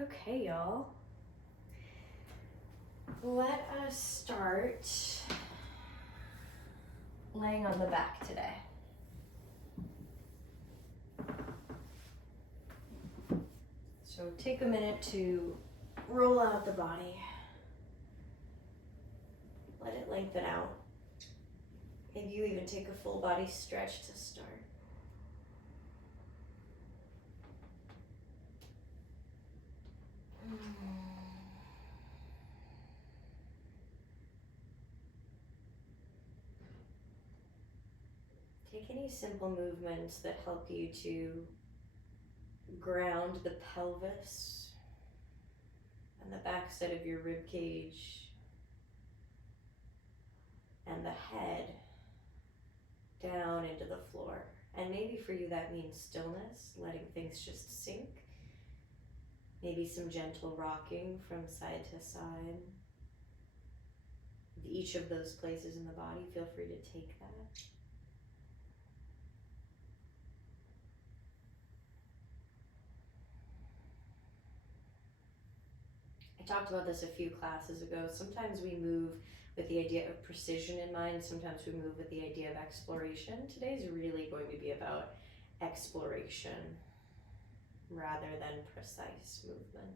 Okay, y'all. Let us start laying on the back today. So take a minute to roll out the body. Let it lengthen out. Maybe you even take a full body stretch to start. Take any simple movements that help you to ground the pelvis and the backside of your rib cage and the head down into the floor. And maybe for you that means stillness, letting things just sink. Maybe some gentle rocking from side to side. Each of those places in the body, feel free to take that. I talked about this a few classes ago. Sometimes we move with the idea of precision in mind. Sometimes we move with the idea of exploration. Today's really going to be about exploration rather than precise movement.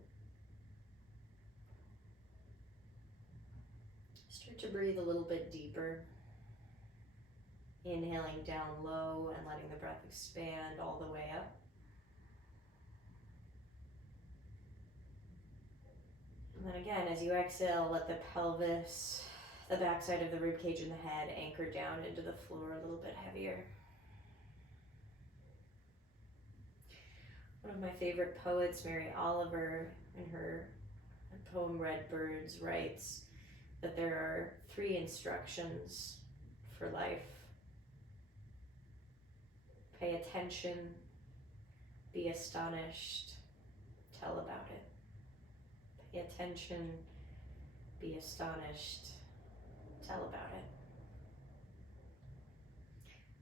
Start to breathe a little bit deeper. Inhaling down low and letting the breath expand all the way up. And then again, as you exhale, let the pelvis, the backside of the rib cage and the head anchor down into the floor a little bit heavier. One of my favorite poets, Mary Oliver, in her poem Red Birds, writes that there are 3 instructions for life. Pay attention, be astonished, tell about it. Pay attention, be astonished, tell about it.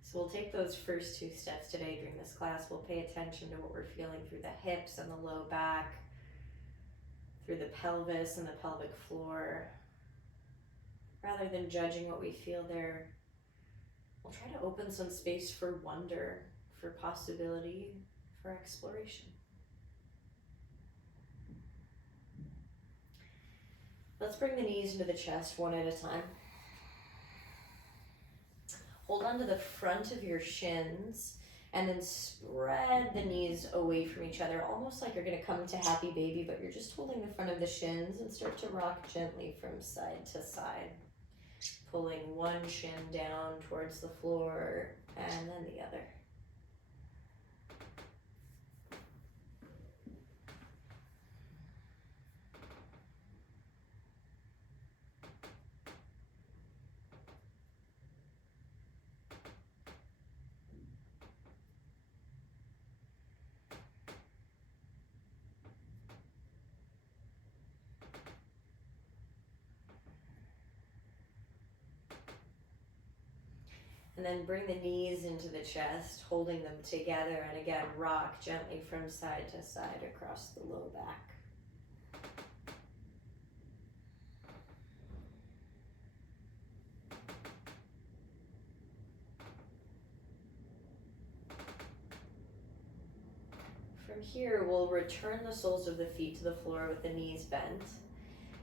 So we'll take those first 2 steps today during this class. We'll pay attention to what we're feeling through the hips and the low back, through the pelvis and the pelvic floor. Rather than judging what we feel there, we'll try to open some space for wonder, for possibility, for exploration. Let's bring the knees into the chest one at a time. Hold on to the front of your shins and then spread the knees away from each other, almost like you're going to come into happy baby, but you're just holding the front of the shins, and start to rock gently from side to side. Pulling one shin down towards the floor and then the other. And then bring the knees into the chest, holding them together, and again, rock gently from side to side across the low back. From here, we'll return the soles of the feet to the floor with the knees bent.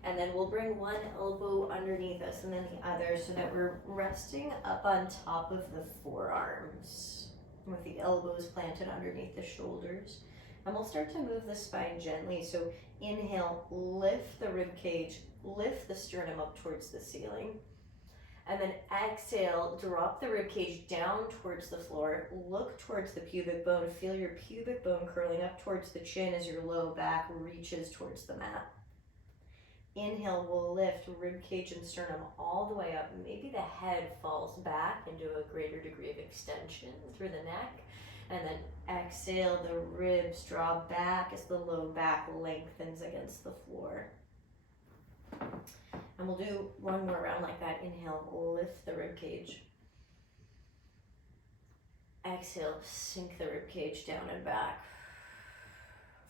And then we'll bring one elbow underneath us and then the other, so that we're resting up on top of the forearms with the elbows planted underneath the shoulders. And we'll start to move the spine gently. So inhale, lift the rib cage, lift the sternum up towards the ceiling. And then exhale, drop the rib cage down towards the floor, look towards the pubic bone, feel your pubic bone curling up towards the chin as your low back reaches towards the mat. Inhale, we'll lift rib cage and sternum all the way up. Maybe the head falls back into a greater degree of extension through the neck. And then exhale, the ribs draw back as the low back lengthens against the floor. And we'll do one more round like that. Inhale, lift the rib cage. Exhale, sink the rib cage down and back.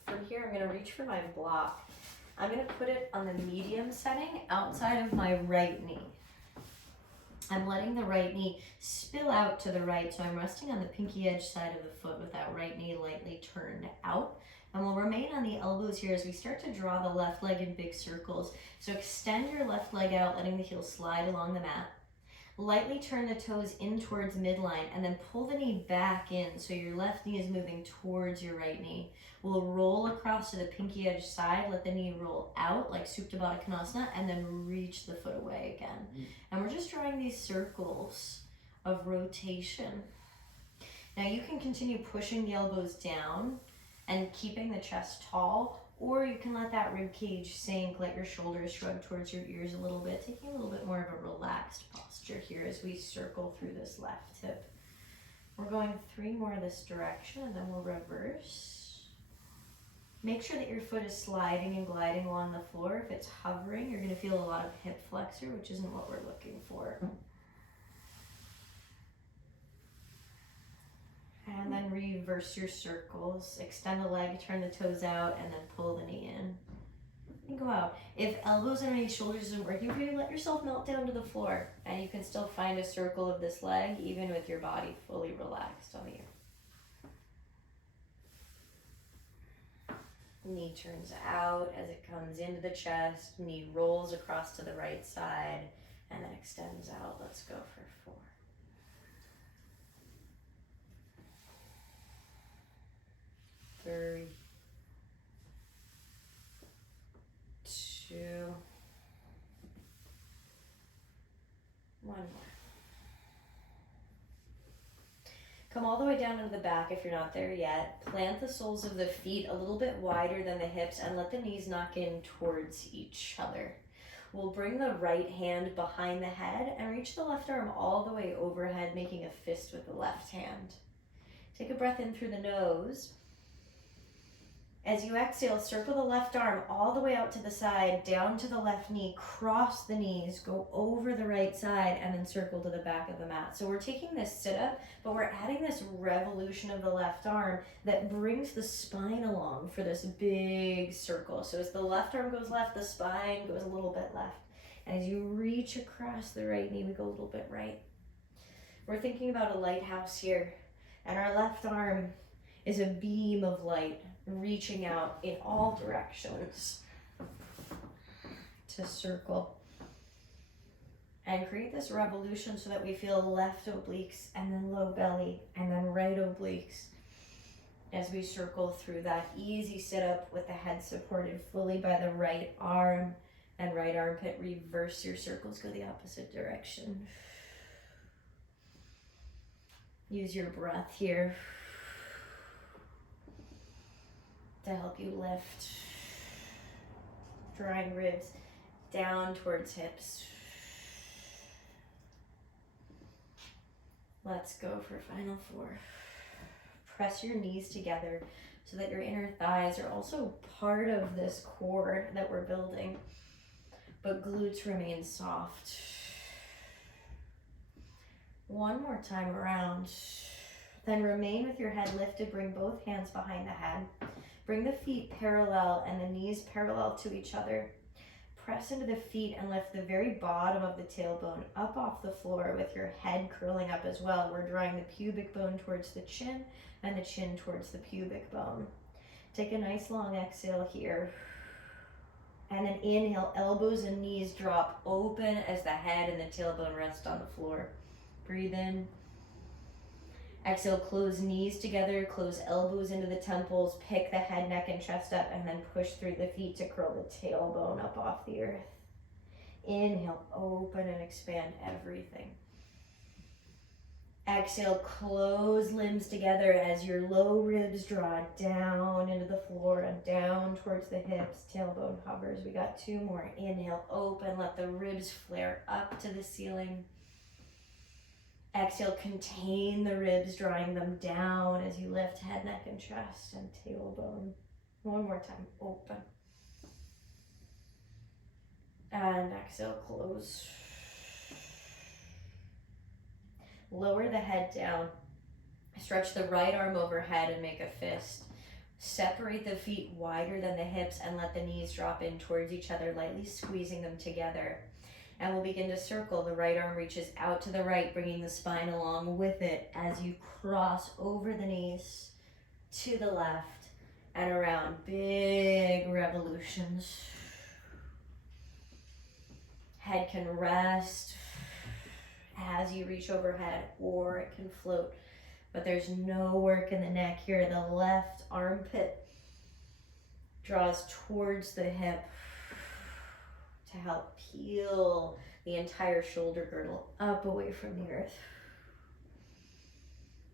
from here, I'm gonna reach for my block. I'm gonna put it on the medium setting outside of my right knee. I'm letting the right knee spill out to the right, so I'm resting on the pinky edge side of the foot with that right knee lightly turned out. And we'll remain on the elbows here as we start to draw the left leg in big circles. So extend your left leg out, letting the heel slide along the mat. Lightly turn the toes in towards midline and then pull the knee back in so your left knee is moving towards your right knee. We'll roll across to the pinky edge side, let the knee roll out like Supta Baddha Konasana, and then reach the foot away again. And we're just drawing these circles of rotation. Now you can continue pushing the elbows down and keeping the chest tall, or you can let that rib cage sink, let your shoulders shrug towards your ears a little bit, taking a little bit more of a relaxed posture here as we circle through this left hip. We're going 3 more this direction, and then we'll reverse. Make sure that your foot is sliding and gliding along the floor. If it's hovering, you're gonna feel a lot of hip flexor, which isn't what we're looking for. And then reverse your circles. Extend the leg, turn the toes out, and then pull the knee in. And go out. If elbows underneath shoulders isn't working for you, let yourself melt down to the floor. And you can still find a circle of this leg, even with your body fully relaxed on the ear. Knee turns out as it comes into the chest. Knee rolls across to the right side and then extends out. Let's go for 4. 3, 2, 1 more. Come all the way down into the back if you're not there yet. Plant the soles of the feet a little bit wider than the hips and let the knees knock in towards each other. We'll bring the right hand behind the head and reach the left arm all the way overhead, making a fist with the left hand. Take a breath in through the nose. As you exhale, circle the left arm all the way out to the side, down to the left knee, cross the knees, go over the right side, and then circle to the back of the mat. So we're taking this sit-up, but we're adding this revolution of the left arm that brings the spine along for this big circle. So as the left arm goes left, the spine goes a little bit left. And as you reach across the right knee, we go a little bit right. We're thinking about a lighthouse here, and our left arm is a beam of light reaching out in all directions to circle and create this revolution so that we feel left obliques and then low belly and then right obliques as we circle through that easy sit up with the head supported fully by the right arm and right armpit. Reverse your circles, go the opposite direction. Use your breath here to help you lift. Drawing ribs down towards hips. Let's go for final 4. Press your knees together so that your inner thighs are also part of this core that we're building, but glutes remain soft. 1 more time around. Then remain with your head lifted, bring both hands behind the head. Bring the feet parallel and the knees parallel to each other. Press into the feet and lift the very bottom of the tailbone up off the floor with your head curling up as well. We're drawing the pubic bone towards the chin and the chin towards the pubic bone. Take a nice long exhale here. And then inhale, elbows and knees drop open as the head and the tailbone rest on the floor. Breathe in. Exhale, close knees together, close elbows into the temples, pick the head, neck, and chest up, and then push through the feet to curl the tailbone up off the earth. Inhale, open and expand everything. Exhale, close limbs together as your low ribs draw down into the floor and down towards the hips. Tailbone hovers. We got 2 more. Inhale, open, let the ribs flare up to the ceiling. Exhale, contain the ribs, drawing them down as you lift head, neck, and chest and tailbone. 1 more time, open. And exhale, close. Lower the head down. Stretch the right arm overhead and make a fist. Separate the feet wider than the hips and let the knees drop in towards each other, lightly squeezing them together. And we'll begin to circle. The right arm reaches out to the right, bringing the spine along with it as you cross over the knees to the left and around. Big revolutions. Head can rest as you reach overhead, or it can float. But there's no work in the neck here. The left armpit draws towards the hip to help peel the entire shoulder girdle up away from the earth.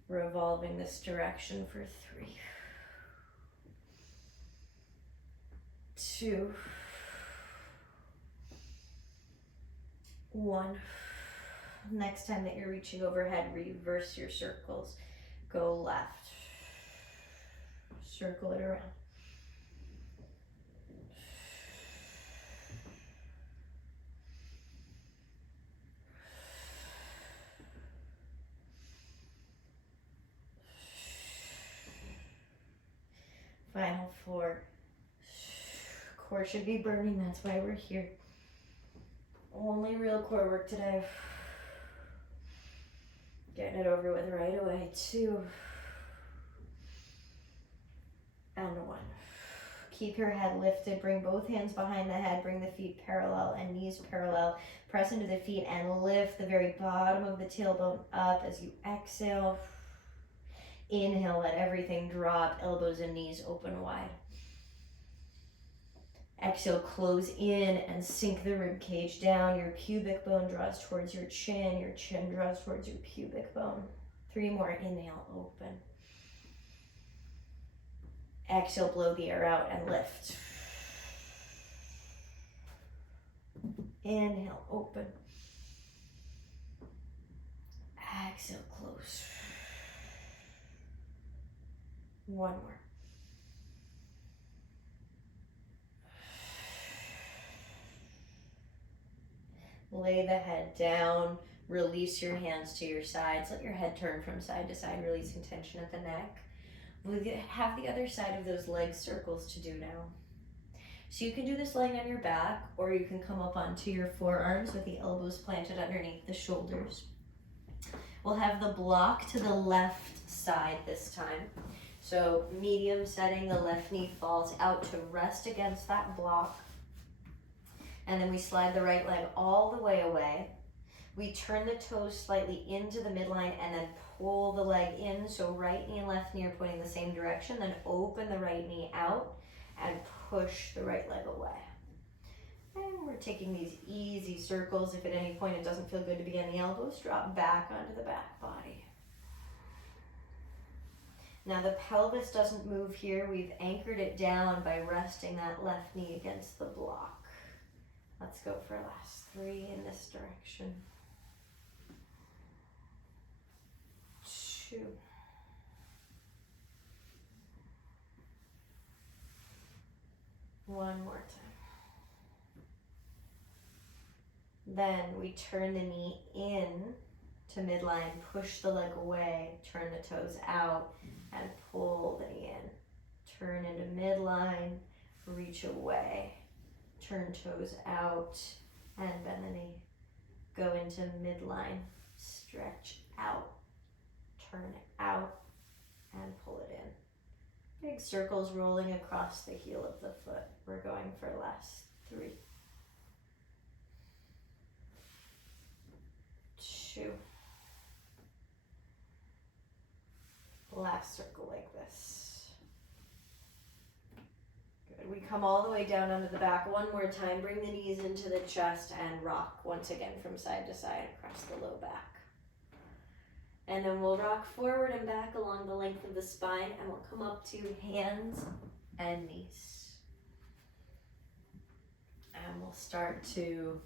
Revolving this direction for 3, 2, 1. Next time that you're reaching overhead, reverse your circles. Go left. Circle it around. Final 4. Core should be burning, that's why we're here. Only real core work today. Getting it over with right away. 2 and 1. Keep your head lifted. Bring both hands behind the head. Bring the feet parallel and knees parallel. Press into the feet and lift the very bottom of the tailbone up as you exhale. Inhale, let everything drop. Elbows and knees open wide. Exhale, close in and sink the rib cage down. Your pubic bone draws towards your chin. Your chin draws towards your pubic bone. 3 more. Inhale, open. Exhale, blow the air out and lift. Inhale, open. Exhale, close. 1 more. Lay the head down, release your hands to your sides, let your head turn from side to side, releasing tension at the neck. We have the other side of those leg circles to do now. So you can do this laying on your back, or you can come up onto your forearms with the elbows planted underneath the shoulders. We'll have the block to the left side this time. So medium setting, the left knee falls out to rest against that block. And then we slide the right leg all the way away. We turn the toes slightly into the midline and then pull the leg in. So right knee and left knee are pointing the same direction. Then open the right knee out and push the right leg away. And we're taking these easy circles. If at any point it doesn't feel good to begin the elbows, drop back onto the back body. Now the pelvis doesn't move here. We've anchored it down by resting that left knee against the block. Let's go for last 3 in this direction. 2. 1 more time. Then we turn the knee in to midline, push the leg away, turn the toes out, and pull the knee in. Turn into midline, reach away. Turn toes out and bend the knee. Go into midline, stretch out, turn it out, and pull it in. Big circles rolling across the heel of the foot. We're going for last 3. 2. Last circle like this. We come all the way down onto the back. 1 more time. Bring the knees into the chest and rock once again from side to side across the low back. And then we'll rock forward and back along the length of the spine, and we'll come up to hands and knees. And we'll start to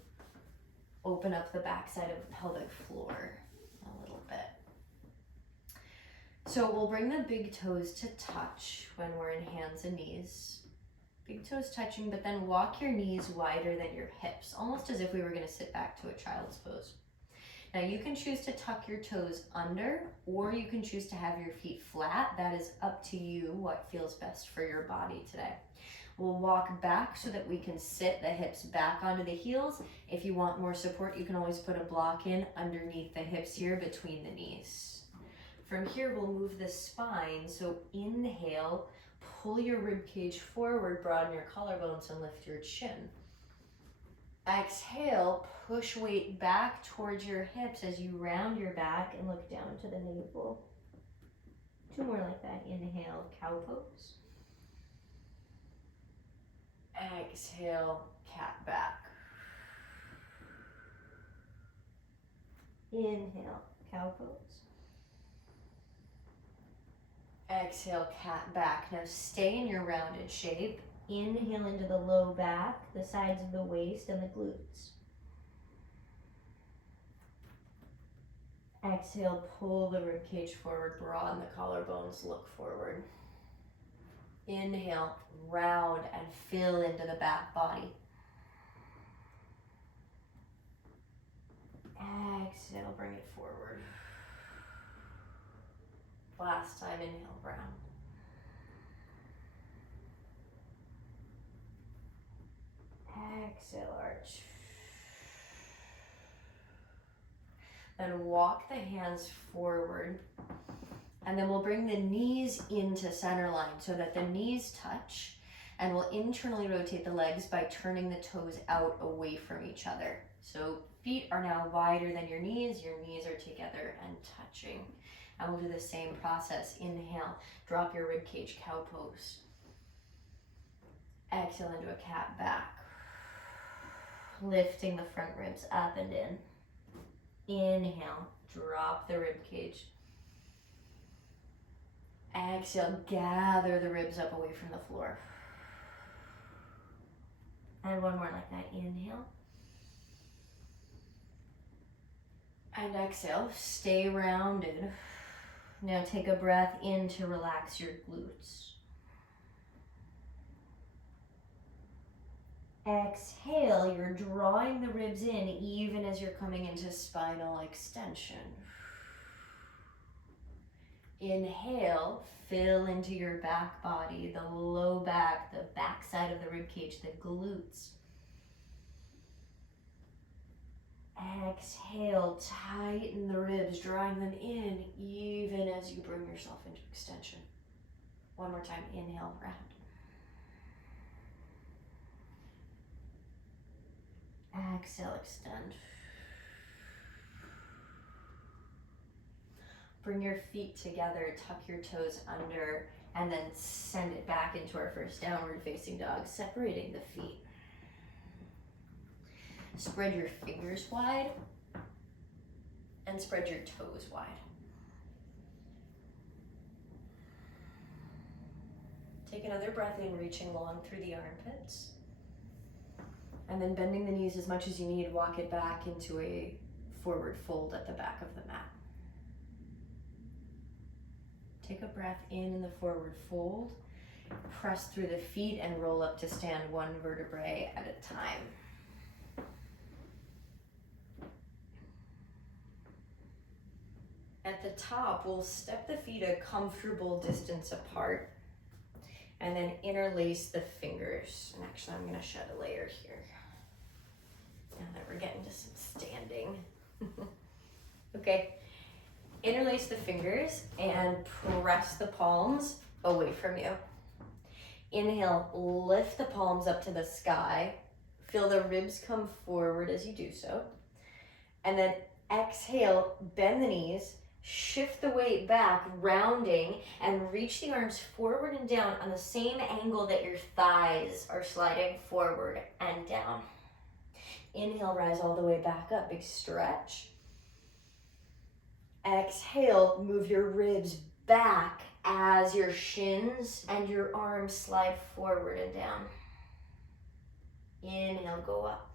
open up the backside of the pelvic floor a little bit. So we'll bring the big toes to touch when we're in hands and knees. Big toes touching, but then walk your knees wider than your hips, almost as if we were going to sit back to a child's pose. Now you can choose to tuck your toes under, or you can choose to have your feet flat. That is up to you, what feels best for your body today. We'll walk back so that we can sit the hips back onto the heels. If you want more support, you can always put a block in underneath the hips here between the knees. From here, we'll move the spine. So inhale, pull your rib cage forward, broaden your collarbones, and lift your chin. Exhale, push weight back towards your hips as you round your back and look down to the navel. 2 more like that. Inhale, cow pose. Exhale, cat back. Inhale, cow pose. Exhale, cat back. Now stay in your rounded shape. Inhale into the low back, the sides of the waist, and the glutes. Exhale, pull the ribcage forward, broaden the collarbones, look forward. Inhale, round and fill into the back body. Exhale, bring it forward. Last time, inhale, round. Exhale, arch. Then walk the hands forward. And then we'll bring the knees into center line so that the knees touch. And we'll internally rotate the legs by turning the toes out away from each other. So feet are now wider than your knees are together and touching. And we'll do the same process. Inhale, drop your ribcage, cow pose. Exhale into a cat back. Lifting the front ribs up and in. Inhale, drop the ribcage. Exhale, gather the ribs up away from the floor. And 1 more like that. Inhale. And exhale, stay rounded. Now take a breath in to relax your glutes. Exhale, you're drawing the ribs in even as you're coming into spinal extension. Inhale, fill into your back body, the low back, the back side of the rib cage, the glutes. Exhale, tighten the ribs, drawing them in even as you bring yourself into extension. 1 more time, inhale, round. Exhale, extend. Bring your feet together, tuck your toes under, and then send it back into our first downward facing dog, separating the feet. Spread your fingers wide and spread your toes wide. Take another breath in, reaching long through the armpits. And then bending the knees as much as you need, walk it back into a forward fold at the back of the mat. Take a breath in the forward fold, press through the feet and roll up to stand 1 vertebrae at a time. At the top, we'll step the feet a comfortable distance apart and then interlace the fingers. And actually, I'm gonna shed a layer here now that we're getting to some standing. Okay, interlace the fingers and press the palms away from you. Inhale, lift the palms up to the sky. Feel the ribs come forward as you do so. And then exhale, bend the knees, shift the weight back, rounding, and reach the arms forward and down on the same angle that your thighs are sliding forward and down. Inhale, rise all the way back up, big stretch. Exhale, move your ribs back as your shins and your arms slide forward and down. Inhale, go up.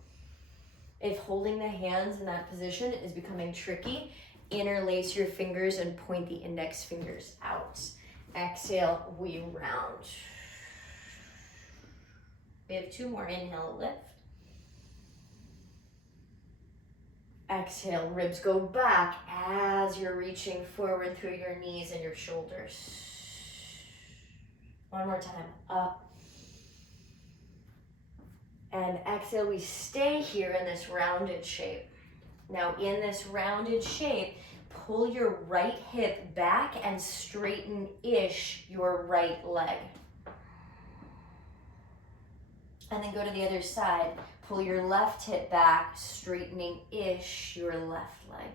If holding the hands in that position is becoming tricky, interlace your fingers and point the index fingers out. Exhale, we round. We have 2 more. Inhale, lift. Exhale, ribs go back as you're reaching forward through your knees and your shoulders. One more time, up. And exhale, we stay here in this rounded shape. Now in this rounded shape, pull your right hip back and straighten-ish your right leg. And then go to the other side. Pull your left hip back, straightening-ish your left leg.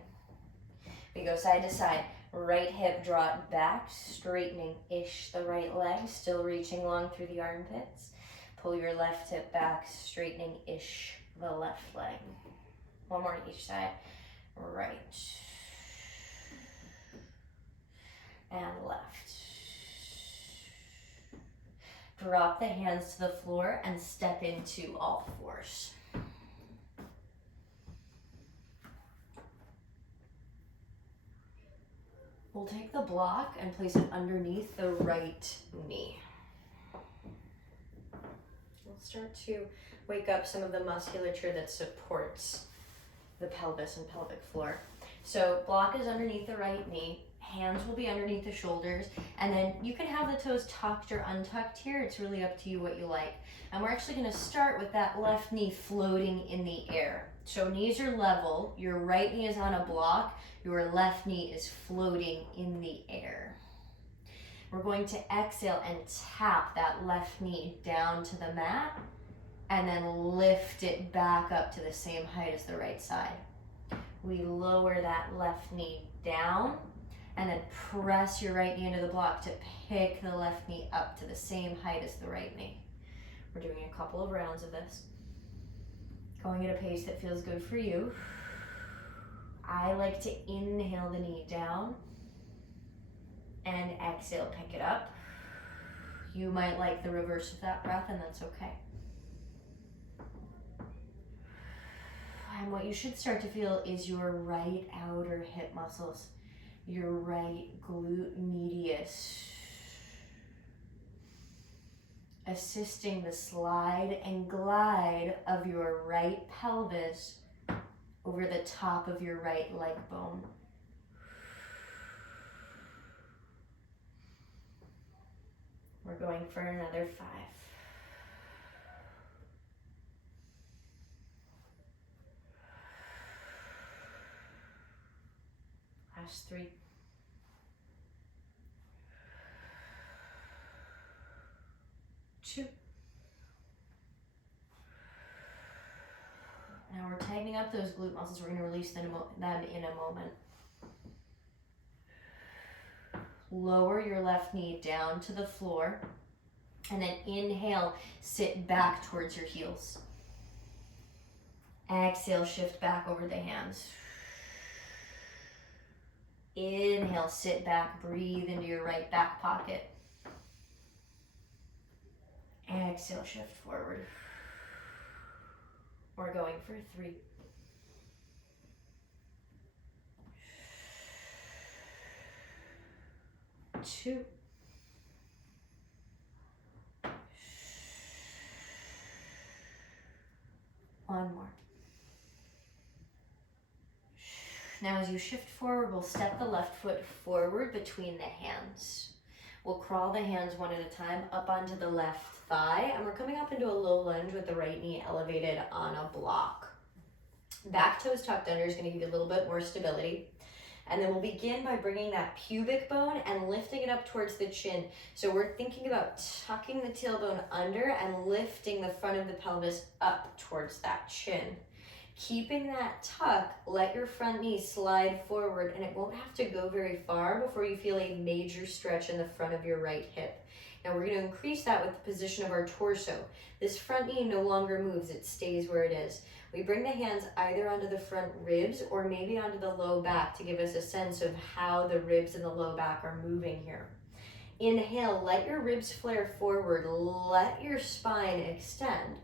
We go side to side. Right hip draw it back, straightening-ish the right leg, still reaching long through the armpits. Pull your left hip back, straightening-ish the left leg. One more to each side. Right. And left. Drop the hands to the floor and step into all fours. We'll take the block and place it underneath the right knee. We'll start to wake up some of the musculature that supports the pelvis and pelvic floor. So block is underneath the right knee. Hands will be underneath the shoulders, and then you can have the toes tucked or untucked here. It's really up to you what you like. And we're actually going to start with that left knee floating in the air. So knees are level, your right knee is on a block, your left knee is floating in the air. We're going to exhale and tap that left knee down to the mat, and then lift it back up to the same height as the right side. We lower that left knee down, and then press your right knee into the block to pick the left knee up to the same height as the right knee. We're doing a couple of rounds of this. Going at a pace that feels good for you. I like to inhale the knee down and exhale, pick it up. You might like the reverse of that breath, and that's okay. And what you should start to feel is your right outer hip muscles, your right glute medius, assisting the slide and glide of your right pelvis over the top of your right leg bone. We're going for another 5. Last 3. 2. Now we're tightening up those glute muscles. We're going to release them in a moment. Lower your left knee down to the floor, and then inhale, sit back towards your heels. Exhale, shift back over the hands. Inhale, sit back, breathe into your right back pocket. Exhale, shift forward. We're going for 3. 2. 1 more. Now as you shift forward, we'll step the left foot forward between the hands. We'll crawl the hands one at a time up onto the left thigh, and we're coming up into a low lunge with the right knee elevated on a block. Back toes tucked under is going to give you a little bit more stability. And then we'll begin by bringing that pubic bone and lifting it up towards the chin. So we're thinking about tucking the tailbone under and lifting the front of the pelvis up towards that chin. Keeping that tuck, let your front knee slide forward, and it won't have to go very far before you feel a major stretch in the front of your right hip. Now we're going to increase that with the position of our torso. This front knee no longer moves, it stays where it is. We bring the hands either onto the front ribs or maybe onto the low back to give us a sense of how the ribs and the low back are moving here. Inhale, let your ribs flare forward, let your spine extend.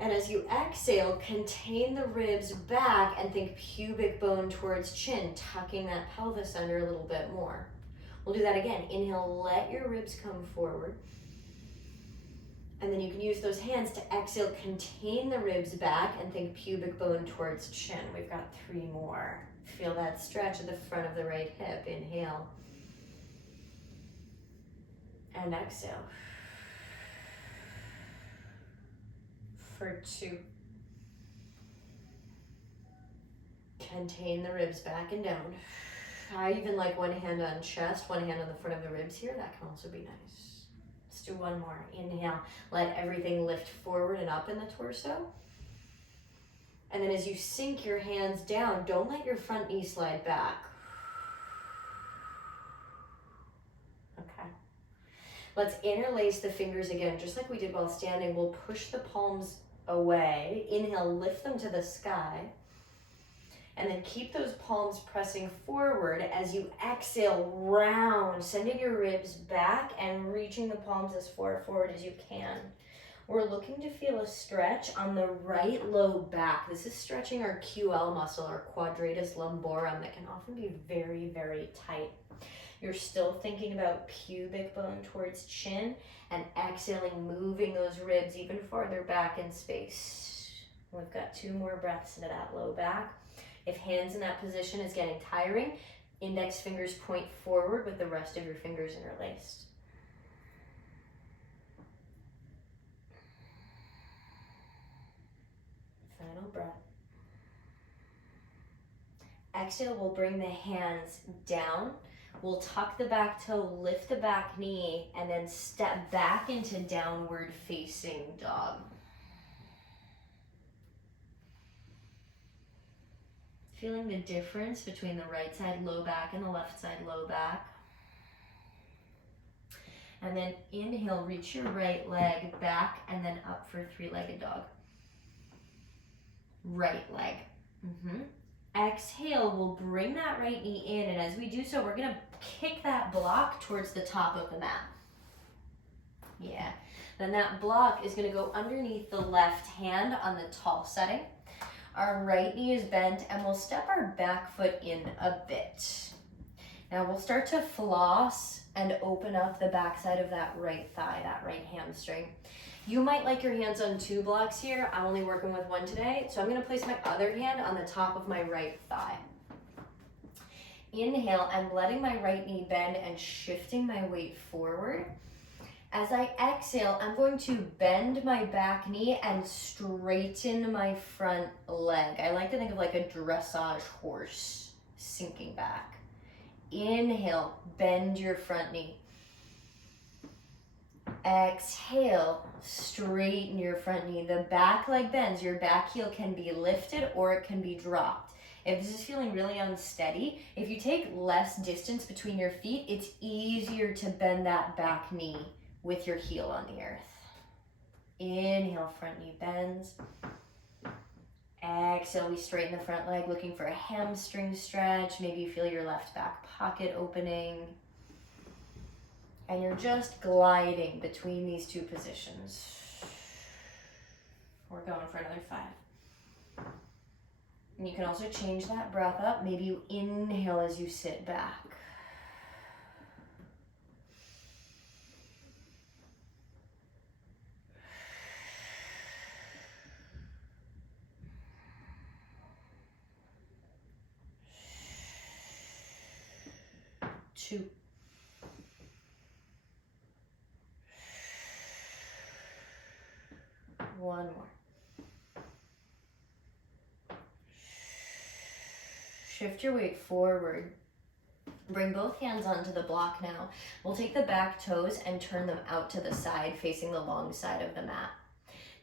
And as you exhale, contain the ribs back and think pubic bone towards chin, tucking that pelvis under a little bit more. We'll do that again. Inhale, let your ribs come forward. And then you can use those hands to exhale, contain the ribs back, and think pubic bone towards chin. We've got 3 more. Feel that stretch at the front of the right hip. Inhale. And exhale. For 2. Contain the ribs back and down. I even like one hand on chest, one hand on the front of the ribs here. That can also be nice. Let's do one more. Inhale. Let everything lift forward and up in the torso. And then as you sink your hands down, don't let your front knee slide back. Okay. Let's interlace the fingers again, just like we did while standing. We'll push the palms away. Inhale, lift them to the sky. And then keep those palms pressing forward as you exhale, round, sending your ribs back and reaching the palms as far forward as you can. We're looking to feel a stretch on the right low back. This is stretching our QL muscle, our quadratus lumborum, that can often be very, very tight. You're still thinking about pubic bone towards chin and exhaling, moving those ribs even farther back in space. We've got 2 more breaths into that low back. If hands in that position is getting tiring, index fingers point forward with the rest of your fingers interlaced. Final breath. Exhale, we'll bring the hands down. We'll tuck the back toe, lift the back knee, and then step back into downward facing dog. Feeling the difference between the right side low back and the left side low back. And then inhale, reach your right leg back and then up for 3-legged dog. Right leg. Exhale, we'll bring that right knee in, and as we do so, we're gonna kick that block towards the top of the mat. Yeah. Then that block is gonna go underneath the left hand on the tall setting. Our right knee is bent, and we'll step our back foot in a bit. Now we'll start to floss and open up the backside of that right thigh, that right hamstring. You might like your hands on 2 blocks here. I'm only working with 1 today, so I'm gonna place my other hand on the top of my right thigh. Inhale, I'm letting my right knee bend and shifting my weight forward. As I exhale, I'm going to bend my back knee and straighten my front leg. I like to think of like a dressage horse sinking back. Inhale, bend your front knee. Exhale, straighten your front knee. The back leg bends. Your back heel can be lifted or it can be dropped. If this is feeling really unsteady, if you take less distance between your feet, it's easier to bend that back knee with your heel on the earth. Inhale, front knee bends. Exhale, we straighten the front leg, looking for a hamstring stretch. Maybe you feel your left back pocket opening. And you're just gliding between these 2 positions. We're going for another 5. And you can also change that breath up. Maybe you inhale as you sit back. Two. One more. Shift your weight forward. Bring both hands onto the block now. We'll take the back toes and turn them out to the side, facing the long side of the mat.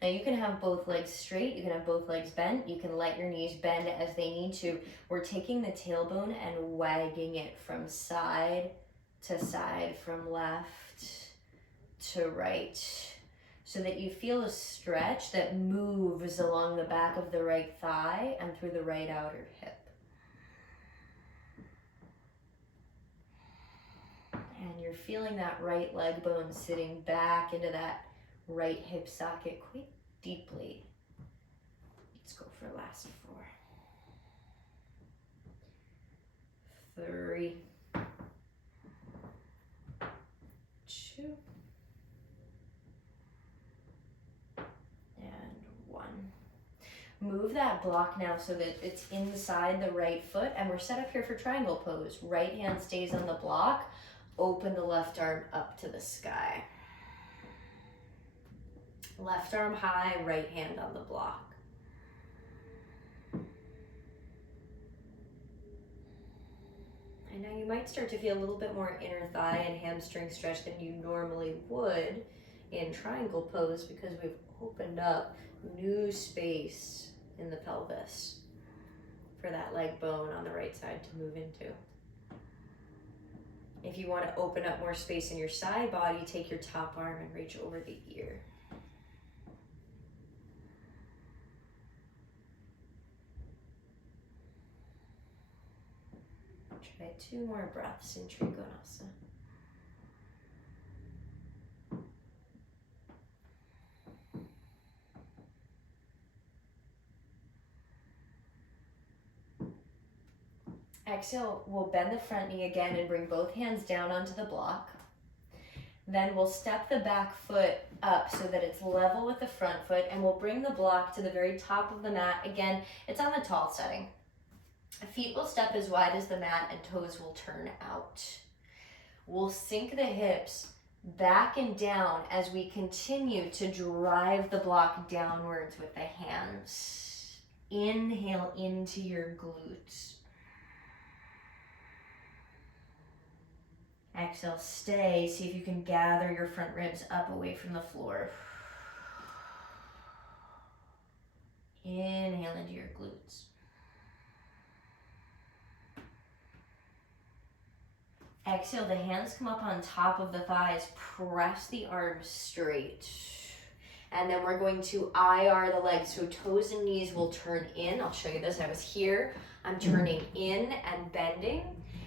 Now you can have both legs straight, you can have both legs bent, you can let your knees bend as they need to. We're taking the tailbone and wagging it from side to side, from left to right, so that you feel a stretch that moves along the back of the right thigh and through the right outer hip. And you're feeling that right leg bone sitting back into that right hip socket quite deeply. Let's go for last 4. 3, 2, Move that block now so that it's inside the right foot, and we're set up here for triangle pose. Right hand stays on the block, open the left arm up to the sky. Left arm high, right hand on the block. And now you might start to feel a little bit more inner thigh and hamstring stretch than you normally would in triangle pose, because we've opened up new space in the pelvis for that leg bone on the right side to move into. If you want to open up more space in your side body, take your top arm and reach over the ear. Try 2 more breaths in Trikonasana. Exhale, we'll bend the front knee again and bring both hands down onto the block. Then we'll step the back foot up so that it's level with the front foot, and we'll bring the block to the very top of the mat. Again, it's on the tall setting. Feet will step as wide as the mat and toes will turn out. We'll sink the hips back and down as we continue to drive the block downwards with the hands. Inhale into your glutes. Exhale, stay. See if you can gather your front ribs up away from the floor. Inhale into your glutes. Exhale, the hands come up on top of the thighs. Press the arms straight. And then we're going to IR the legs. So toes and knees will turn in. I'll show you this. I was here. I'm turning in and bending.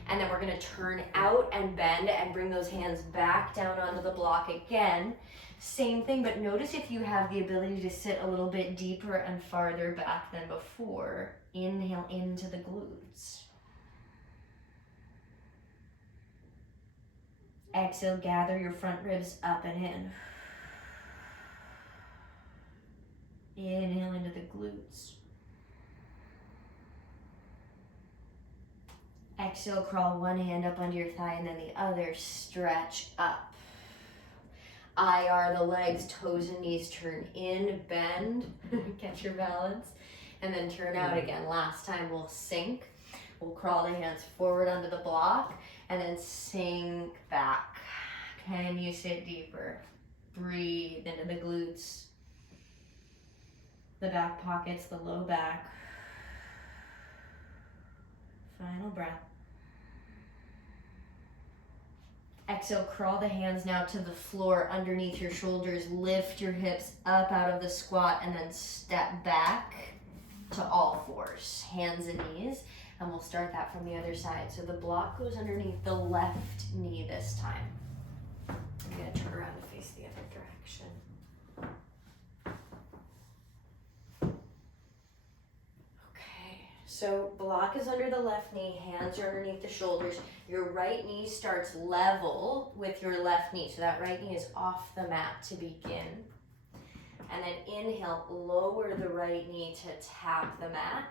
And then we're going to turn out and bend and bring those hands back down onto the block again. Same thing, but notice if you have the ability to sit a little bit deeper and farther back than before. Inhale into the glutes. Exhale, gather your front ribs up and in. Inhale into the glutes. Exhale, crawl one hand up under your thigh and then the other, stretch up. IR the legs, toes and knees turn in, bend, catch your balance, and then turn out again. Last time we'll sink. We'll crawl the hands forward onto the block and then sink back. Can you sit deeper? Breathe into the glutes, the back pockets, the low back. Final breath. Exhale, crawl the hands now to the floor underneath your shoulders. Lift your hips up out of the squat and then step back to all fours, hands and knees. And we'll start that from the other side. So the block goes underneath the left knee this time. I'm going to turn around to face the other direction. So block is under the left knee, hands are underneath the shoulders. Your right knee starts level with your left knee. So that right knee is off the mat to begin. And then inhale, lower the right knee to tap the mat.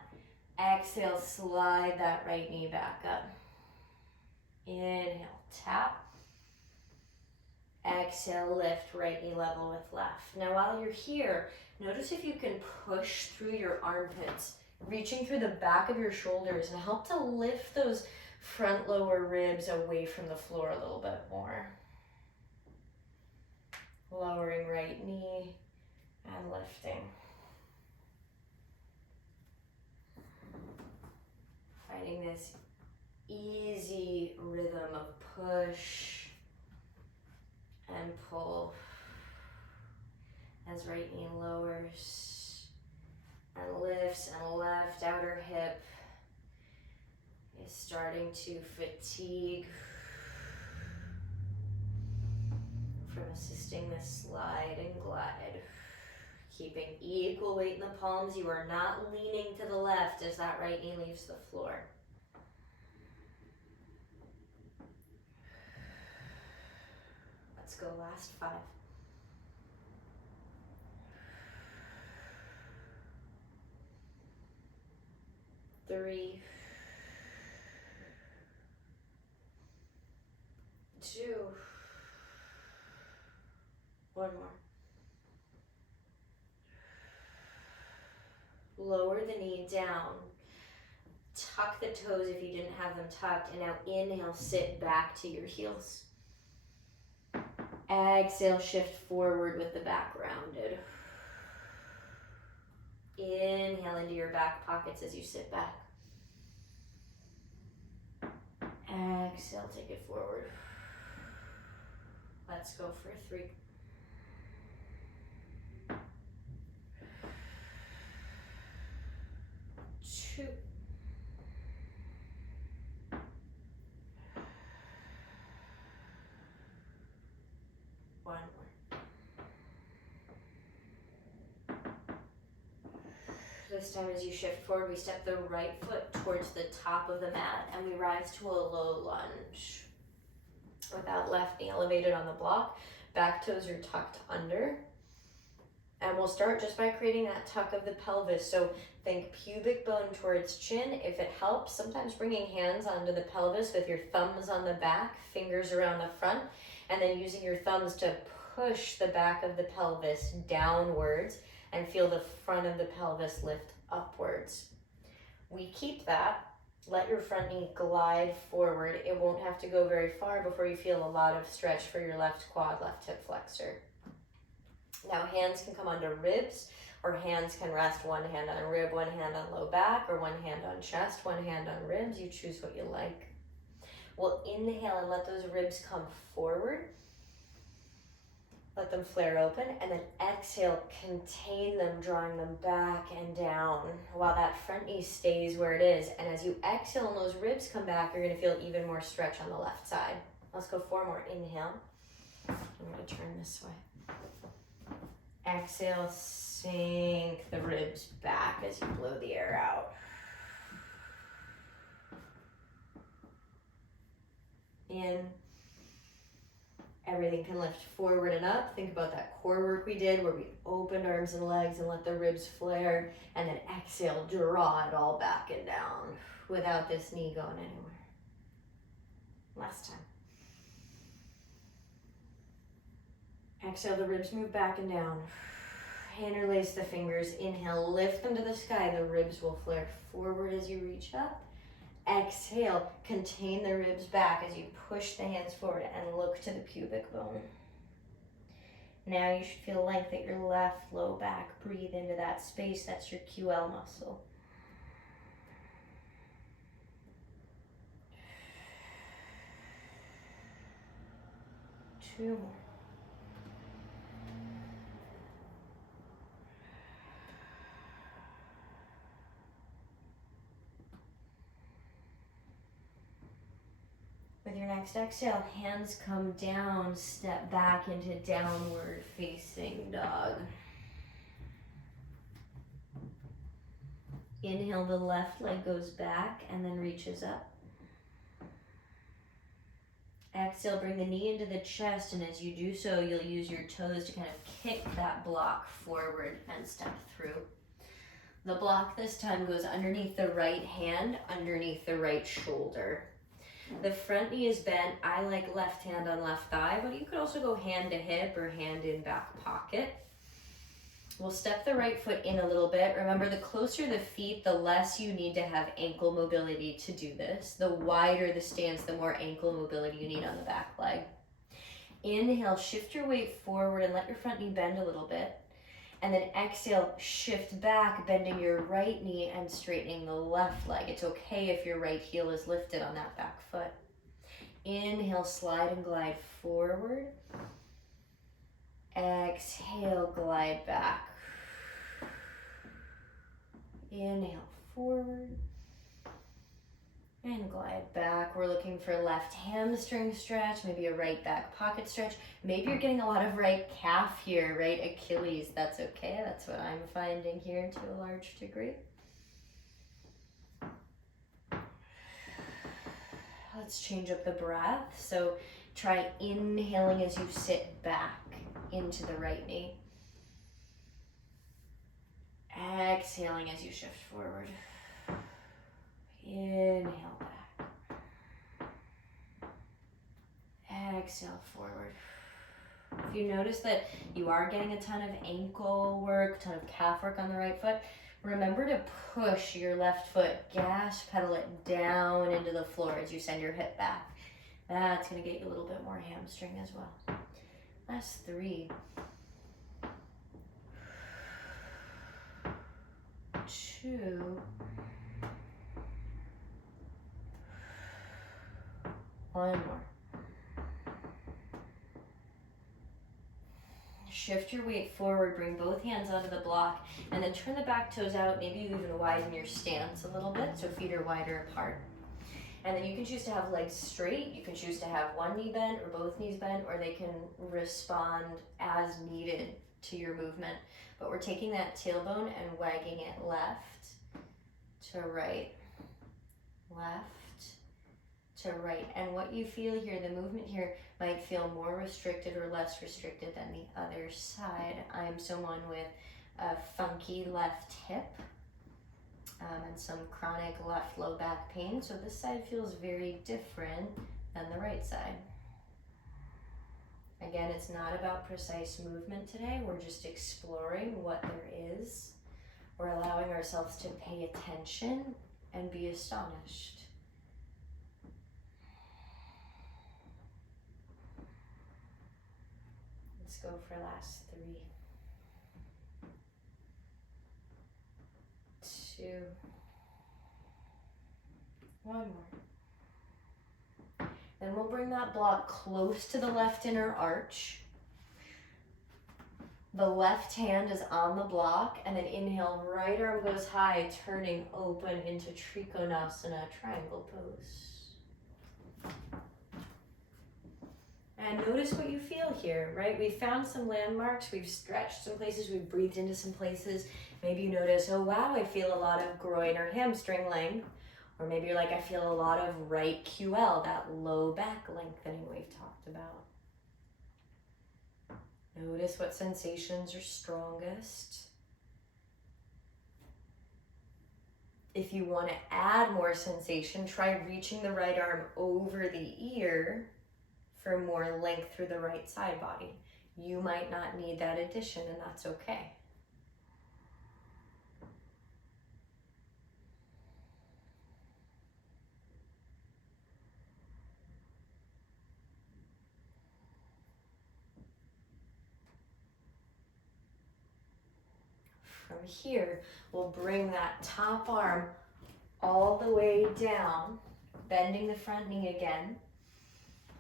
Exhale, slide that right knee back up. Inhale, tap. Exhale, lift, right knee level with left. Now while you're here, notice if you can push through your armpits, reaching through the back of your shoulders, and help to lift those front lower ribs away from the floor a little bit more. Lowering right knee and lifting. Finding this easy rhythm of push and pull as right knee lowers and lifts, and left outer hip is starting to fatigue from assisting this slide and glide. Keeping equal weight in the palms, you are not leaning to the left as that right knee leaves the floor. Let's go, last 5. 3, 2, 1 more. Lower the knee down. Tuck the toes if you didn't have them tucked. And now inhale, sit back to your heels. Exhale, shift forward with the back rounded. Inhale into your back pockets as you sit back. Exhale, take it forward. Let's go for 3. 2. 1 more. This time as you shift forward, we step the right foot towards the top of the mat and we rise to a low lunge. With that left knee elevated on the block, back toes are tucked under. And we'll start just by creating that tuck of the pelvis. So think pubic bone towards chin. If it helps, sometimes bringing hands onto the pelvis with your thumbs on the back, fingers around the front, and then using your thumbs to push the back of the pelvis downwards and feel the front of the pelvis lift upwards. We keep that. Let your front knee glide forward. It won't have to go very far before you feel a lot of stretch for your left quad, left hip flexor. Now hands can come under ribs, or hands can rest one hand on rib, one hand on low back, or one hand on chest, one hand on ribs. You choose what you like. We'll inhale and let those ribs come forward. Let them flare open, and then exhale, contain them, drawing them back and down while that front knee stays where it is. And as you exhale and those ribs come back, you're gonna feel even more stretch on the left side. Let's go 4 more. Inhale. I'm gonna turn this way. Exhale, sink the ribs back as you blow the air out. In. Everything can lift forward and up. Think about that core work we did where we opened arms and legs and let the ribs flare. And then exhale, draw it all back and down without this knee going anywhere. Last time. Exhale, the ribs move back and down. Interlace the fingers. Inhale, lift them to the sky. The ribs will flare forward as you reach up. Exhale, contain the ribs back as you push the hands forward and look to the pubic bone. Now you should feel length at your left low back. Breathe into that space. That's your QL muscle. Two more. With your next exhale, hands come down, step back into downward facing dog. Inhale, the left leg goes back and then reaches up. Exhale, bring the knee into the chest, and as you do so, you'll use your toes to kind of kick that block forward and step through. The block this time goes underneath the right hand, underneath the right shoulder. The front knee is bent. I like left hand on left thigh, but you could also go hand to hip or hand in back pocket. We'll step the right foot in a little bit. Remember, the closer the feet, the less you need to have ankle mobility to do this. The wider the stance, the more ankle mobility you need on the back leg. Inhale, shift your weight forward and let your front knee bend a little bit. And then exhale, shift back, bending your right knee and straightening the left leg. It's okay if your right heel is lifted on that back foot. Inhale, slide and glide forward. Exhale, glide back. Inhale, forward. And glide back. We're looking for left hamstring stretch, maybe a right back pocket stretch. Maybe you're getting a lot of right calf here, right Achilles. That's okay. That's what I'm finding here to a large degree. Let's change up the breath. So try inhaling as you sit back into the right knee. Exhaling as you shift forward. Inhale back. Exhale forward. If you notice that you are getting a ton of ankle work, a ton of calf work on the right foot, remember to push your left foot, gas pedal it down into the floor as you send your hip back. That's going to get you a little bit more hamstring as well. Last 3. 2. 1 more. Shift your weight forward, bring both hands onto the block, and then turn the back toes out. Maybe you even widen your stance a little bit so feet are wider apart. And then you can choose to have legs straight, you can choose to have one knee bent or both knees bent, or they can respond as needed to your movement. But we're taking that tailbone and wagging it left to right, left to right. And what you feel here, the movement here might feel more restricted or less restricted than the other side. I am someone with a funky left hip and some chronic left low back pain, so this side feels very different than the right side. Again, it's not about precise movement today. We're just exploring what there is. We're allowing ourselves to pay attention and be astonished. Let's go for last 3. 2. 1 more. Then we'll bring that block close to the left inner arch. The left hand is on the block, and then inhale, right arm goes high, turning open into Trikonasana, triangle pose. And notice what you feel here, right? We found some landmarks, we've stretched some places, we've breathed into some places. Maybe you notice, oh wow, I feel a lot of groin or hamstring length. Or maybe you're like, I feel a lot of right QL, that low back lengthening we've talked about. Notice what sensations are strongest. If you want to add more sensation, try reaching the right arm over the ear for more length through the right side body. You might not need that addition, and that's okay. From here, we'll bring that top arm all the way down, bending the front knee again.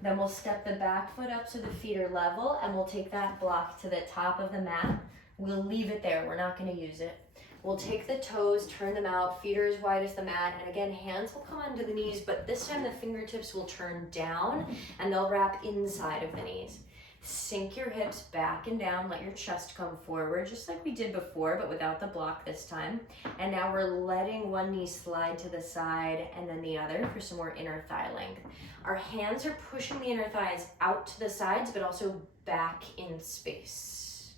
Then we'll step the back foot up so the feet are level, and we'll take that block to the top of the mat. We'll leave it there, we're not gonna use it. We'll take the toes, turn them out, feet are as wide as the mat, and again, hands will come onto the knees, but this time the fingertips will turn down and they'll wrap inside of the knees. Sink your hips back and down, let your chest come forward, just like we did before, but without the block this time. And now we're letting one knee slide to the side and then the other for some more inner thigh length. Our hands are pushing the inner thighs out to the sides, but also back in space.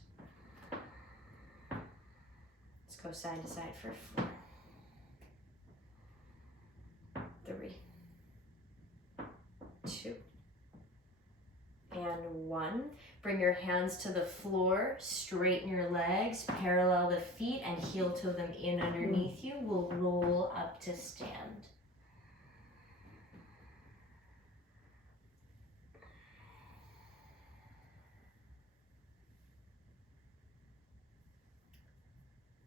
Let's go side to side for 4, 3, 2, and 1. Bring your hands to the floor, straighten your legs, parallel the feet, and heel toe them in underneath you. We'll roll up to stand.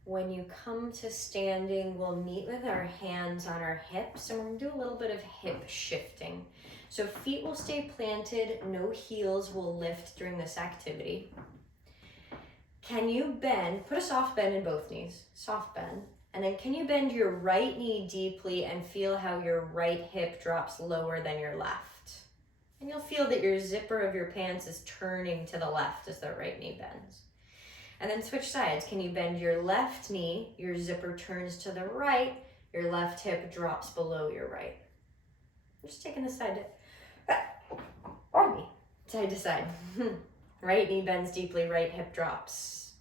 When you come to standing, we'll meet with our hands on our hips, and we're gonna do a little bit of hip shifting. So feet will stay planted, no heels will lift during this activity. Can you bend, put a soft bend in both knees, soft bend, and then can you bend your right knee deeply and feel how your right hip drops lower than your left? And you'll feel that your zipper of your pants is turning to the left as the right knee bends. And then switch sides. Can you bend your left knee, your zipper turns to the right, your left hip drops below your right. I'm just taking this side to side. Right knee bends deeply, right hip drops.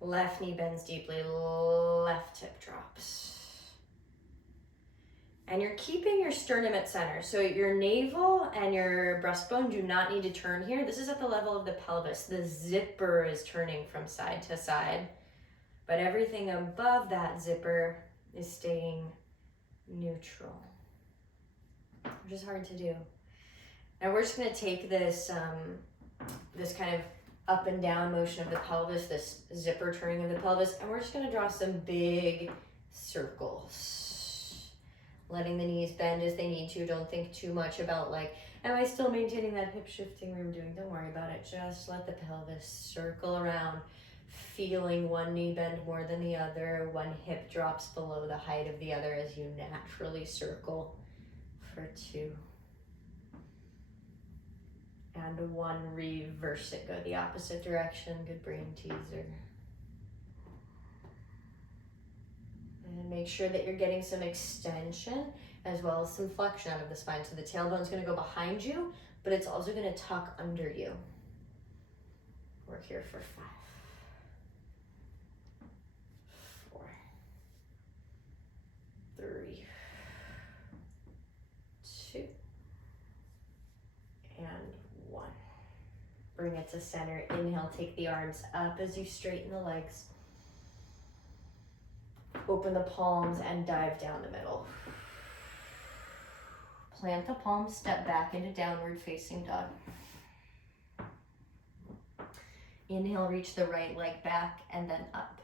Left knee bends deeply, left hip drops. And you're keeping your sternum at center. So your navel and your breastbone do not need to turn here. This is at the level of the pelvis. The zipper is turning from side to side, but everything above that zipper is staying neutral, which is hard to do. Now we're just gonna take this, this kind of up and down motion of the pelvis, this zipper turning of the pelvis, and we're just gonna draw some big circles. Letting the knees bend as they need to. Don't think too much about like, am I still maintaining that hip shifting we're doing? Don't worry about it. Just let the pelvis circle around, feeling one knee bend more than the other, one hip drops below the height of the other as you naturally circle for 2. And 1, reverse it, go the opposite direction. Good brain teaser. And make sure that you're getting some extension as well as some flexion out of the spine. So the tailbone's gonna go behind you, but it's also gonna tuck under you. We're here for 5, 4, 3, 2, and 1. Bring it to center. Inhale, take the arms up as you straighten the legs. Open the palms and dive down the middle. Plant the palms, step back into downward facing dog. Inhale, reach the right leg back and then up.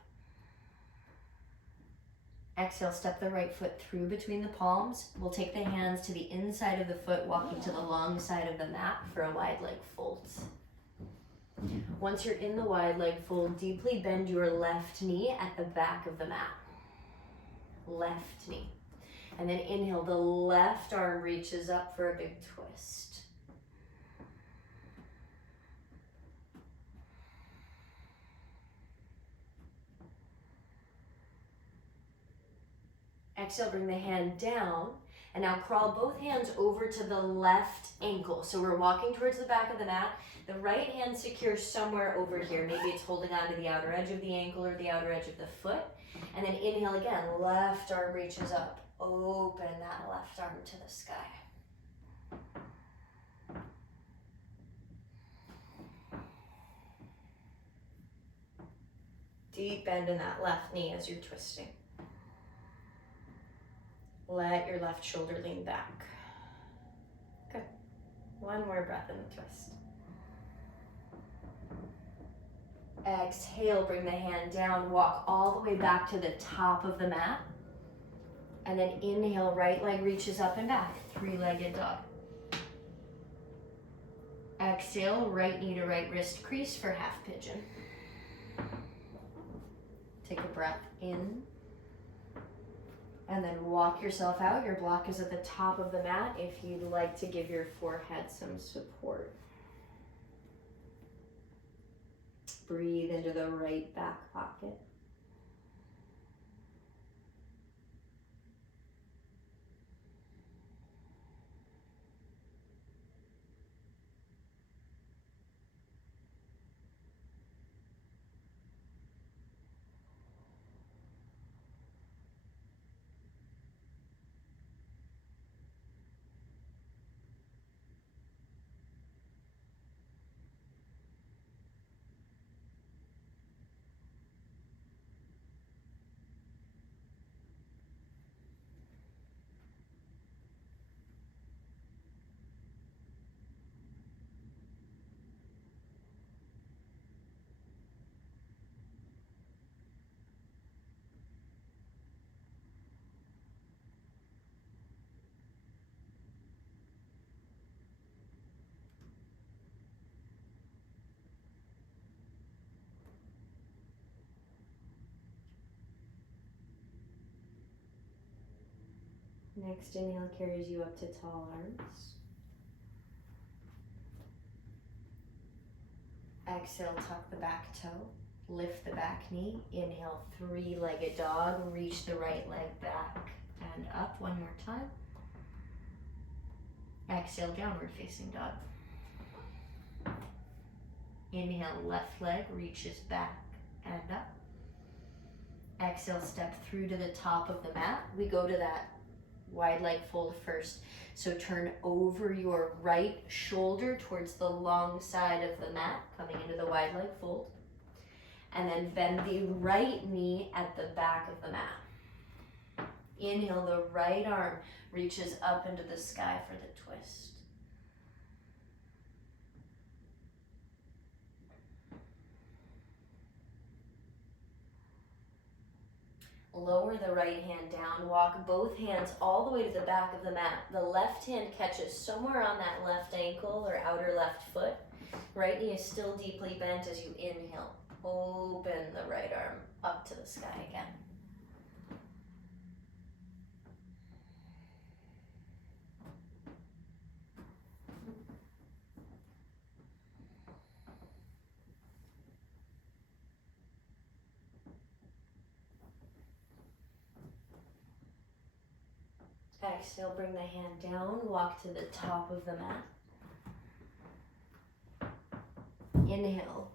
Exhale, step the right foot through between the palms. We'll take the hands to the inside of the foot, walking to the long side of the mat for a wide leg fold. Once you're in the wide leg fold, deeply bend your left knee at the back of the mat. Left knee. And then inhale, the left arm reaches up for a big twist. Exhale, bring the hand down, and now crawl both hands over to the left ankle. So we're walking towards the back of the mat. The right hand secures somewhere over here. Maybe it's holding onto the outer edge of the ankle or the outer edge of the foot. And then inhale again, left arm reaches up. Open that left arm to the sky. Deep bend in that left knee as you're twisting. Let your left shoulder lean back. Good. One more breath in the twist. Exhale, bring the hand down, walk all the way back to the top of the mat. And then inhale, right leg reaches up and back, 3-legged dog. Exhale, right knee to right wrist crease for half pigeon. Take a breath in. And then walk yourself out. Your block is at the top of the mat if you'd like to give your forehead some support. Breathe into the right back pocket. Next inhale carries you up to tall arms. Exhale, tuck the back toe, lift the back knee. Inhale, 3-legged dog, reach the right leg back and up. One more time. Exhale, downward facing dog. Inhale, left leg reaches back and up. Exhale, step through to the top of the mat. We go to that Wide leg fold first. So turn over your right shoulder towards the long side of the mat, coming into the wide leg fold. And then bend the right knee at the back of the mat. Inhale, the right arm reaches up into the sky for the twist. Lower the right hand down, walk both hands all the way to the back of the mat. The left hand catches somewhere on that left ankle or outer left foot. Right knee is still deeply bent as you inhale. Open the right arm up to the sky again. Exhale, bring the hand down, walk to the top of the mat. Inhale,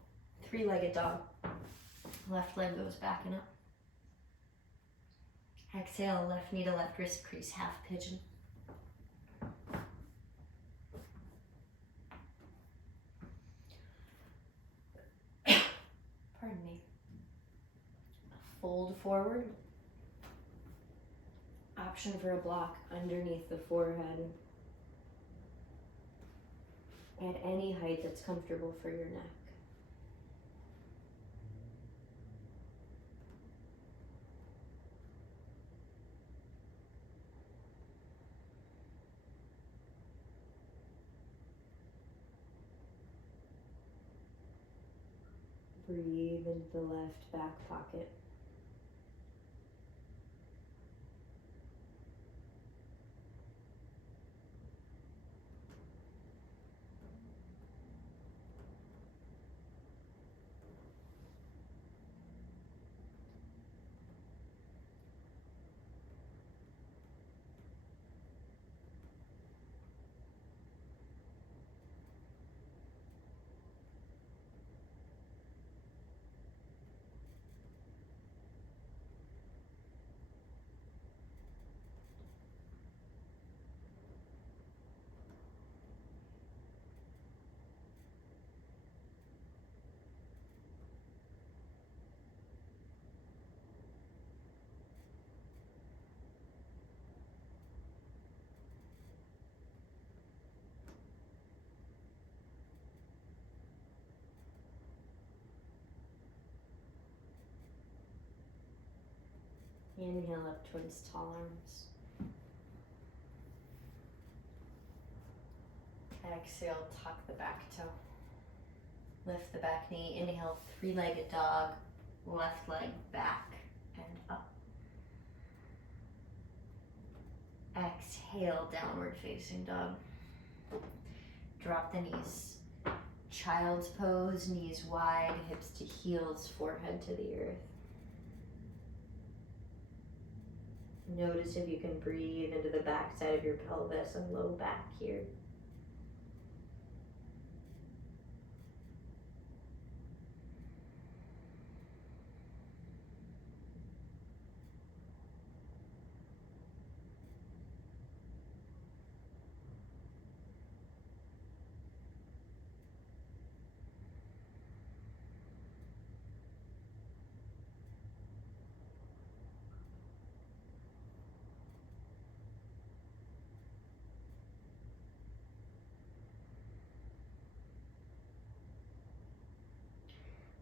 three-legged dog. Left leg goes backing up. Exhale, left knee to left wrist crease, half pigeon. Pardon me. Fold forward. Option for a block underneath the forehead at any height that's comfortable for your neck. Breathe into the left back pocket. Inhale up towards tall arms. Exhale, tuck the back toe. Lift the back knee. Inhale, three-legged dog. Left leg back and up. Exhale, downward facing dog. Drop the knees. Child's pose, knees wide, hips to heels, forehead to the earth. Notice if you can breathe into the back side of your pelvis and low back here.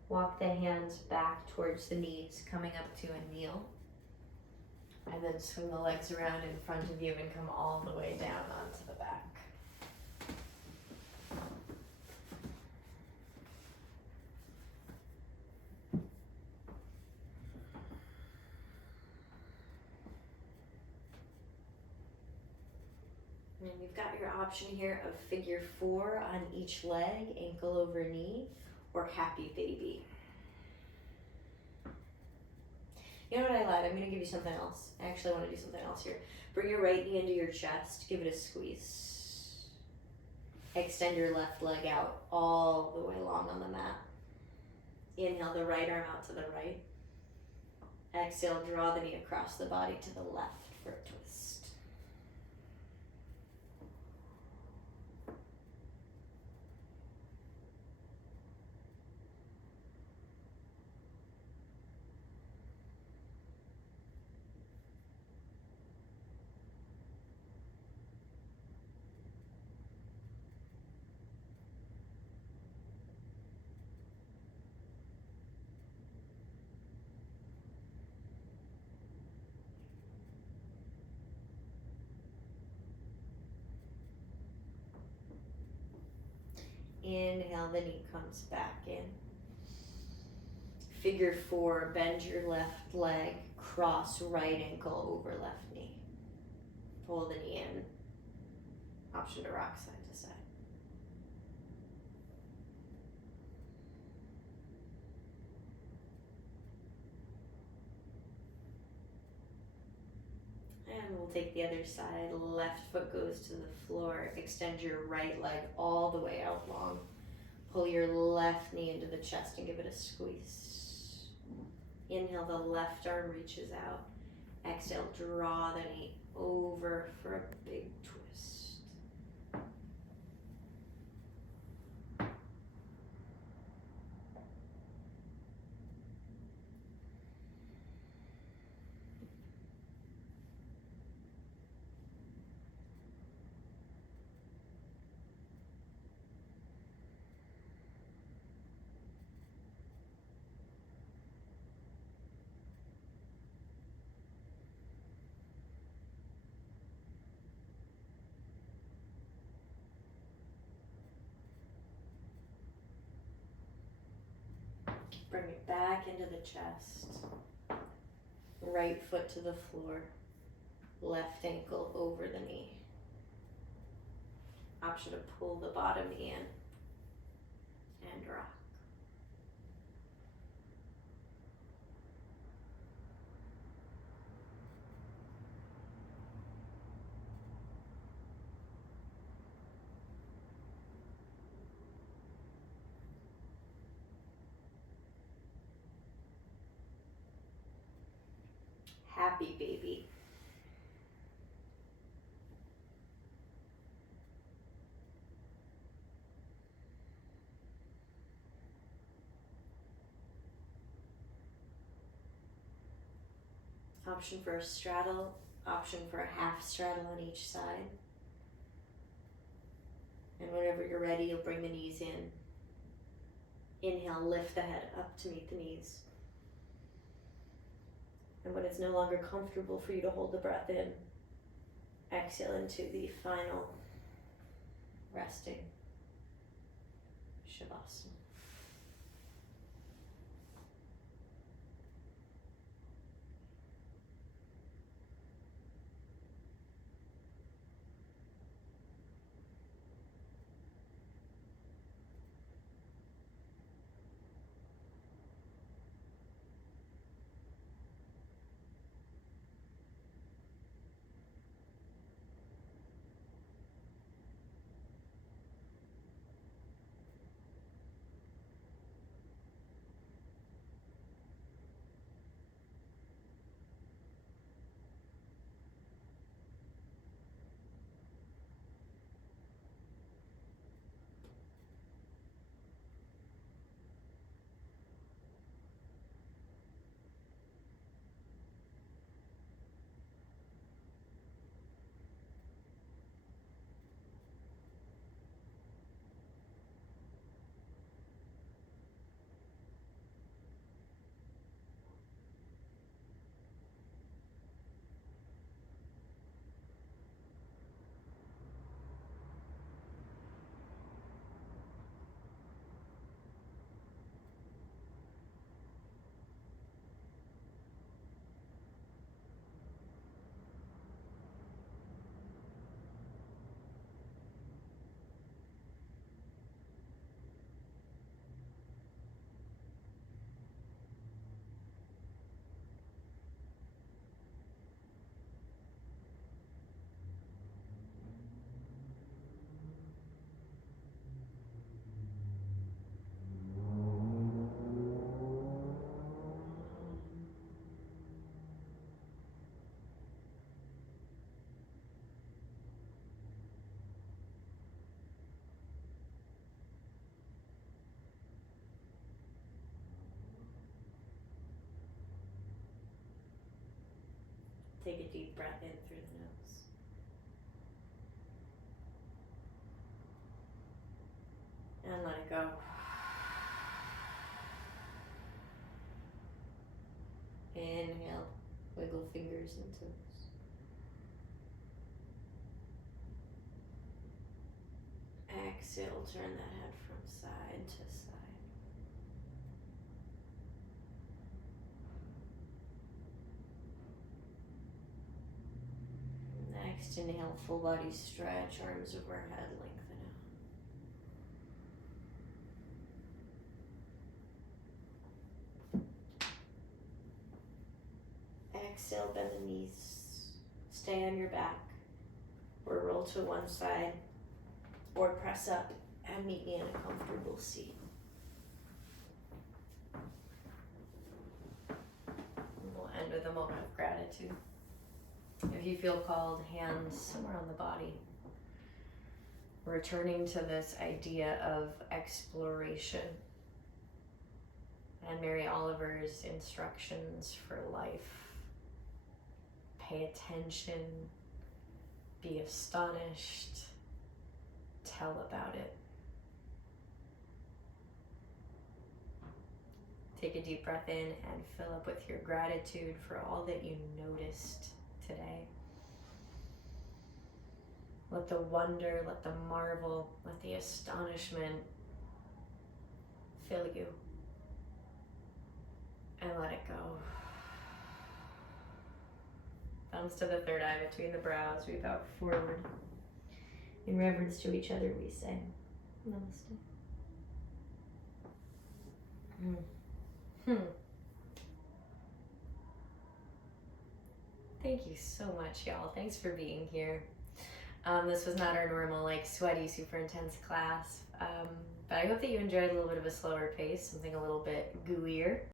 Walk the hands back towards the knees, coming up to a kneel. And then swing the legs around in front of you and come all the way down onto the back. And you've got your option here of figure 4 on each leg, ankle over knee, or happy baby. You know what I lied? I'm going to give you something else. I actually want to do something else here. Bring your right knee into your chest. Give it a squeeze. Extend your left leg out all the way long on the mat. Inhale the right arm out to the right. Exhale, draw the knee across the body to the left for a twist. Inhale, the knee comes back in. Figure 4, bend your left leg, cross right ankle over left knee. Pull the knee in. Option to rock side to side. And we'll take the other side. Left foot goes to the floor. Extend your right leg all the way out long. Pull your left knee into the chest and give it a squeeze. Inhale, the left arm reaches out. Exhale, draw the knee over for a big twist. Bring it back into the chest. Right foot to the floor. Left ankle over the knee. Option to pull the bottom knee in and rock. Happy baby. Option for a straddle, option for a half straddle on each side. And whenever you're ready, you'll bring the knees in. Inhale, lift the head up to meet the knees. And when it's no longer comfortable for you to hold the breath in, exhale into the final resting Shavasana. Take a deep breath in through the nose. And let it go. Inhale, wiggle fingers and toes. Exhale, turn that head front side to side. Next, inhale, full body stretch, arms overhead, lengthen out. Exhale, bend the knees, stay on your back, or roll to one side, or press up and meet me in a comfortable seat. And we'll end with a moment of gratitude. If you feel called, hands somewhere on the body. Returning to this idea of exploration and Mary Oliver's instructions for life. Pay attention, be astonished, tell about it. Take a deep breath in and fill up with your gratitude for all that you noticed today. Let the wonder, let the marvel, let the astonishment fill you. And let it go. Thumbs to the third eye between the brows, we bow forward. In reverence to each other, we say, Namaste. Thank you so much, y'all. Thanks for being here. This was not our normal, sweaty, super intense class. But I hope that you enjoyed a little bit of a slower pace, something a little bit gooier.